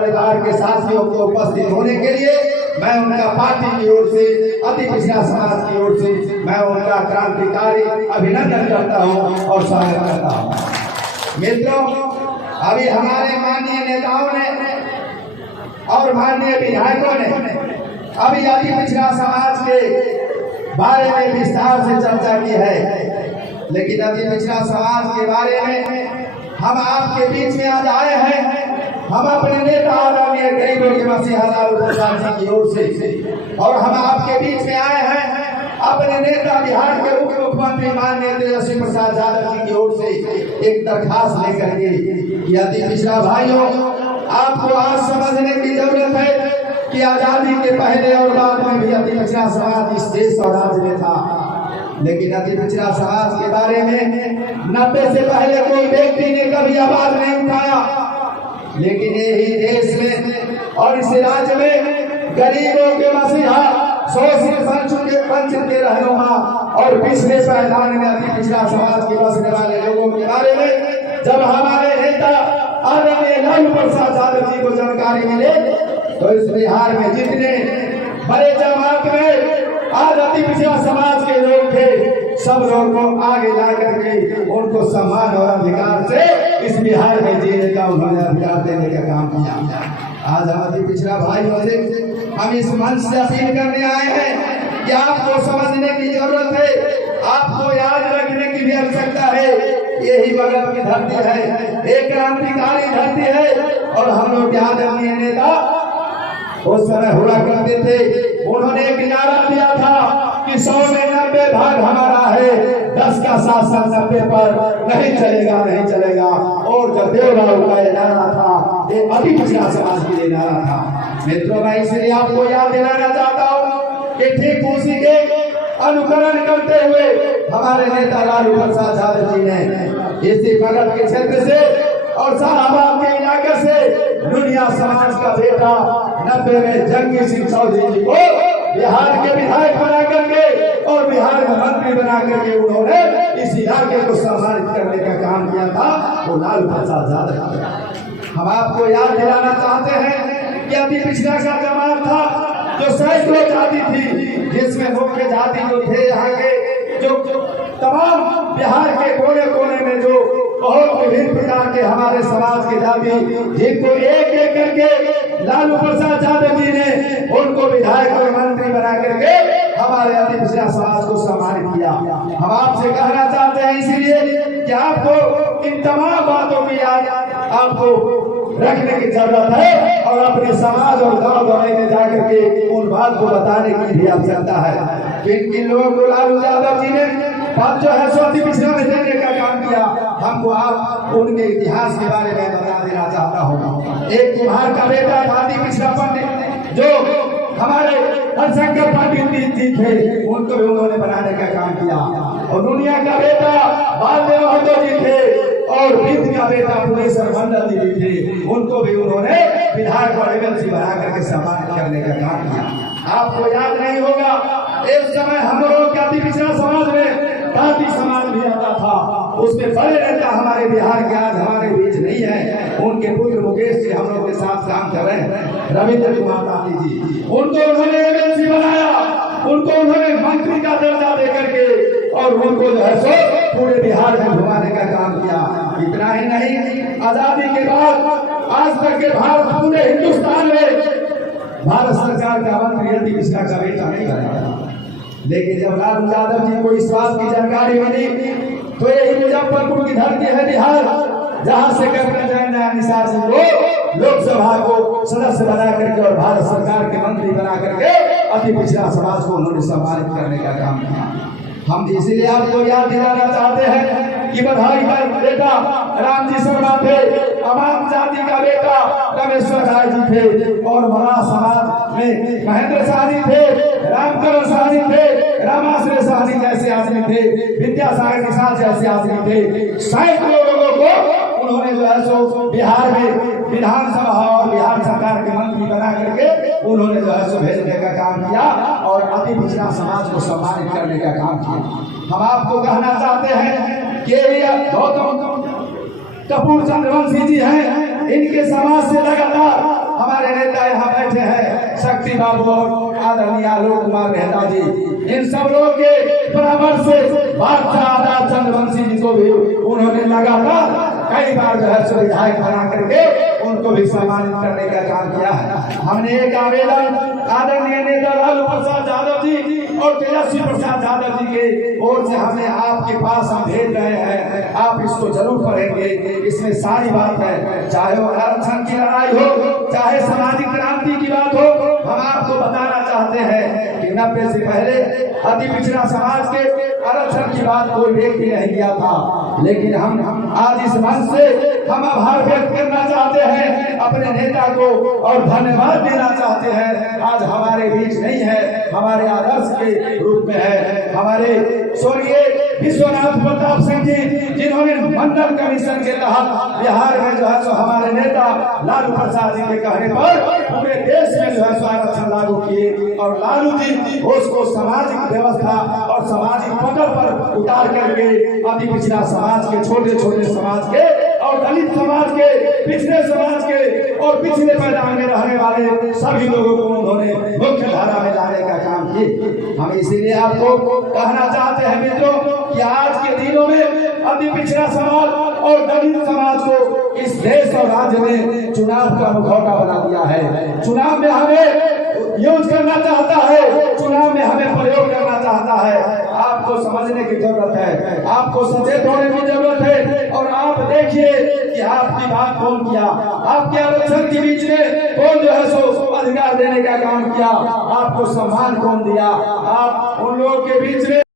परिवार के साथियों को उपस्थित होने के लिए मैं उनका पार्टी की ओर से, अति पिछड़ा समाज की ओर से मैं उनका क्रांतिकारी अभिनंदन करता हूं और स्वागत करता हूं। मित्रों, अभी हमारे माननीय नेताओं ने और माननीय विधायकों ने अभी अति पिछड़ा समाज के बारे में विस्तार से चर्चा की है, लेकिन अति पिछड़ा समाज के बारे में हम आपके बीच में आज आए हैं। हम अपने नेता आदरणीय गरीबों के मसीहा लालू प्रसाद जी की ओर से, और हम आपके बीच में आए हैं अपने नेता बिहार के उप मुख्यमंत्री माननीय तेजस्वी प्रसाद यादव जी की ओर से एक दरखास्त लेकर के कि अति पिछड़ा भाइयों, आपको आज समझने की जरूरत है कि आजादी के पहले और बाद में भी अति पिछड़ा समाज इस देश और राज्य में था, लेकिन अति पिछड़ा समाज के बारे में 90 से पहले कोई व्यक्ति ने कभी आवाज नहीं उठाया। लेकिन यही देश में और इस राज्य में गरीबों के मसीहा, शोषित वंचित के रहनुमा और पिछले पायदान में अति पिछड़ा समाज के बसने वाले लोगों के बारे में जब हमारे नेता आदरणीय लालू प्रसाद यादव जी को जानकारी मिले, तो इस बिहार में जितने बड़े जमात में आज अति पिछड़ा समाज के लोग थे, सब लोगों को आगे ला करके उनको सम्मान और अधिकार से इस बिहार में जीने का उन्होंने अधिकार देने का काम किया। आज हम अति पिछड़ा भाइयों से हम इस मंच से अपील करने आए हैं कि आपको समझने की जरूरत है, आपको याद रखने की भी आवश्यकता है। यही बगल की धरती है, एक क्रांतिकारी धरती है, और हम लोग आदरणीय नेता उस समय हुआ करते थे, उन्होंने एक नारा दिया था कि 100 में 90 भाग हमारा है, 10 का शासन 90 पर नहीं चलेगा, नहीं चलेगा। और जब देवराव का ये नारा था, ये अति पिछड़ा समाज के लिए नारा था। मित्रों, मैं इसलिए आपको याद दिलाना चाहता हूँ कि ठीक उसी के अनुकरण करते हुए हमारे नेता लालू प्रसाद यादव जी ने इसी बगल के क्षेत्र से और शाहबाद के इलाके से दुनिया समाज का बेटा 90 में जंगी सिंह चौधरी जी को बिहार के विधायक बना करके और बिहार में मंत्री बना करके उन्होंने इस इलाके को सम्मानित करने का काम किया था, वो लालू प्रसाद यादव। हम आपको याद दिलाना चाहते हैं कि अति पिछड़ा का जमात था जो सैकड़ों जाति थी, जिसमें मुख्य जाति जो थे यहाँ के जो तमाम बिहार के कोने कोने में जो बहुत विभिन्न प्रकार के हमारे समाज के जाति, जिनको एक एक करके लालू प्रसाद यादव जी ने उनको विधायक और मंत्री बना करके हमारे अति पिछड़ा समाज को सम्मानित किया। हम आपसे कहना चाहते हैं इसीलिए कि आपको इन तमाम बातों की याद आपको रखने की जरूरत है, और अपने समाज और गांव गाँव में जाकर के उन बात को बताने की भी आवश्यकता है कि इन लोगों को लालू यादव जी ने बात जो है सो अति पिछड़ा में देने का काम किया। हमको आप उनके इतिहास के बारे में बता देना चाहता हूँ। एक बिहार का बेटा अति पिछड़ा पंडित जो हमारे हरशंकर पंडित जी थे, उनको भी उन्होंने बनाने का काम किया। और दुनिया का बेटा बालदेव महतो जी थे, और वित्त का बेटा पुरेश्वर मंडल जी थे, उनको भी उन्होंने विधायक और एमएलसी बना करके सम्मानित करने का काम किया। आपको याद नहीं होगा, एक समय हम लोगों के अति पिछड़ा समाज में जाति समाज भी आता था, उसमें बड़े नेता हमारे बिहार के आज हमारे बीच नहीं है। उनके पुत्र मुकेश जी हम लोग के साथ काम कर रहे हैं, रविंद्र कुमार गांधी जी, उनको उन्होंने एमएलसी बनाया, उनको उन्होंने मंत्री का दर्जा दे करके और उनको जो है सो पूरे बिहार में घुमाने का काम किया। इतना ही नहीं, आजादी के बाद आज तक के भारत पूरे हिंदुस्तान में भारत सरकार का मंत्री अति पिछड़ा का बेटा नहीं बना। लेकिन जब लालू यादव जी को इस बात की जानकारी मिली, तो यही मुजफ्फरपुर की धरती है बिहार, जहाँ से कैप्टन जय निसार सिंह को लोकसभा को सदस्य बना करके और भारत सरकार के मंत्री बना करके अति पिछड़ा समाज को उन्होंने सम्मानित करने का काम किया। हम इसीलिए आपको याद दिलाना चाहते हैं कि बधाई का बेटा राम जी शर्मा थे, अमाम जाति का बेटा रमेश्वर राय जी थे, और मरा समाज में महेंद्र शाह जी थे, रामकरण शाह जी थे, रामाश्रय शाह जी जैसे आदमी थे, विद्यासागर निषाद जैसे आदमी थे। सैकड़ों लोगों को उन्होंने जो है सो बिहार में विधानसभा और बिहार सरकार के मंत्री बना करके उन्होंने जो है सो भेजने का काम किया और अति पिछड़ा समाज को सम्मानित करने का काम किया। हम आपको कहना चाहते हैं कि गौतम कपूर चंद्रवंशी जी हैं, इनके समाज से लगातार बाबू और आदरणीय आलोक कुमार मेहता जी, इन सब लोगों के परामर्श से बादशाह आजाद चंद्रवंशी जी को भी उन्होंने लगातार कई बार जो है विधायक बना करके उनको भी सम्मानित करने का काम किया है। हमने एक आवेदन आदरणीय नेता लालू प्रसाद यादव जी और तेजस्वी प्रसाद यादव जी के ओर से हमने आपके पास हम भेज रहे हैं, आप इसको जरूर पढ़ेंगे। इसमें सारी बात है, चाहे वो आरक्षण की लड़ाई हो, चाहे सामाजिक क्रांति की बात हो। हम आपको बताना चाहते हैं कि 90 से पहले अति पिछड़ा समाज के आरक्षण की बात कोई व्यक्ति नहीं किया था, लेकिन हम आज इस मंच से हम आभार व्यक्त करना चाहते हैं अपने नेता को और धन्यवाद देना चाहते हैं। आज हमारे बीच नहीं है, हमारे आदर्श के रूप में है हमारे स्वर्गीय विश्वनाथ प्रताप सिंह जी, जिन्होंने मंडल कमीशन के तहत बिहार में जो है सो हमारे नेता लालू प्रसाद जी के कहने पर पूरे देश में जो है सो आरक्षण लागू किए और लालू जी उसको सामाजिक व्यवस्था और सामाजिक पकड़ पर उतार करके अति पिछड़ा समाज के, छोटे छोटे समाज के और दलित समाज के, पिछड़े समाज के और पिछले पैदान में रहने वाले सभी लोगों को उन्होंने मुख्य धारा में लाने का काम किए। हम इसीलिए आपको कहना चाहते हैं मित्रों कि आज के दिनों में अति पिछड़ा समाज और दलित समाज को इस देश और राज्य में चुनाव का मुखौटा बना दिया है। चुनाव में हमें यूज करना चाहता है, चुनाव में हमें प्रयोग करना चाहता है। आपको समझने की जरूरत है, आपको सचेत होने की जरूरत है। और आप देखिए कि आपकी बात कौन किया, आपके आरक्षण के बीच में कौन जो है सो अधिकार देने का काम किया, आपको सम्मान कौन दिया, आप उन लोगों के बीच में